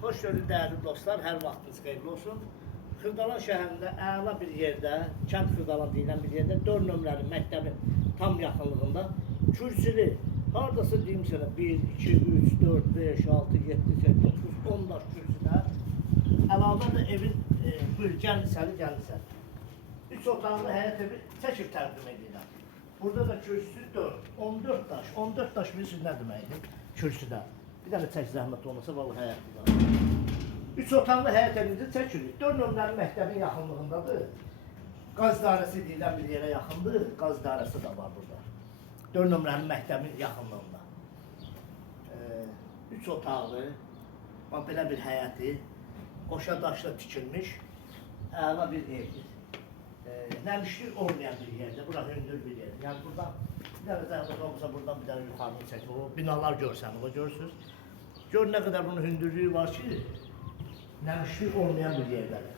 Hoş gördük değerli dostlar, hər vaxtınız xeyirli olsun. Xırdalan şəhərində əla bir yerdə, kənd Xırdalan deyilən bir yerdə 4 nömrəli məktəbin tam yaxınlığında kürsülü, haradasa deyim sənə 1, 2, 3, 4, 5, 6, 7, 8, 9, 10 daş kürsüdə əlavə də evin buyur, gəlmisəli. 3 otaqlı həyət evi çəkib təqdim edirəm. Burada da kürsüsü 4, 14 daş bilirsiniz nə deməkdir kürsüdə. Bir dənə çək zəhmət olmasa, vallahi həyatında. 3 otaqlı həyət evimizi çəkirik. 4 nömrəli məktəbin yaxınlığındadır. Qaz dairəsi deyilən bir yerə yaxındır. Qaz dairəsi də var burada. 4 nömrəli məktəbin yaxınlığında. 3 otaqlı, belə bir həyəti, qoşa daşla tikilmiş, əla bir evdir. Nəmişlik olmayan bir yerdir, bura hündür bir yer. Yəni buradan, bir dənə zəhmət olmasa buradan bir dənə yuxarını çəkir. O binalar görsənir, o görürsünüz. Gör nə qədər bunun hündürlüyü var ki, nəmişlik olmayan bir yerdədir.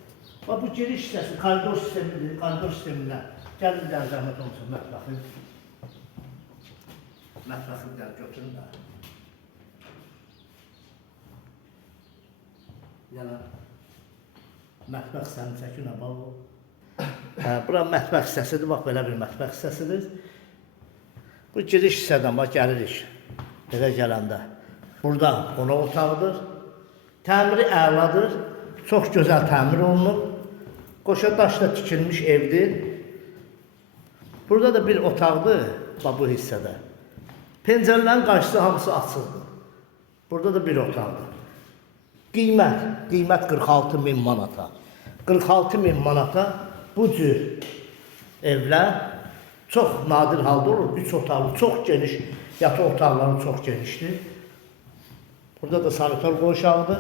Bu giriş hissəsi, koridor sistemidir, koridor sistemindən. Gəlin bir dənə zəhmət olmasa mətbəxi. Mətbəxi bir dənə götürün də. Yəni, mətbəx hissəni çəkin, bax o. Bura mətbəx hissəsidir, bax belə bir mətbəx hissəsidir. Bu giriş hissədən bax gəlirik, belə gələndə. Burada qonaq otağıdır. Təmiri əladır, çox gözəl təmir olunub. Qoşa daşla tikilmiş evdir. Burada da bir otaqdır, bax bu hissədə. Pəncərələrin qarşısı hamısı açıldı. Burada da bir otaqdır. Qiymət 46.000 manata. 46.000 manata bu cür evlər çox nadir halda olur. 3 otaqlı, çox geniş, yataq otaqları çox genişdir. Burada da sanitar qoğuşağıdır.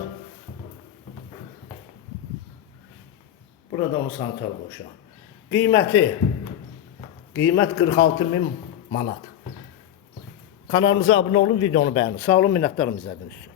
Burada onun sanitar qoğuşağı. Qiymət 46.000 manat. Kanalımıza abunə olun, videonu bəyənin. Sağ olun, minnətdarım izlədiyiniz üçün.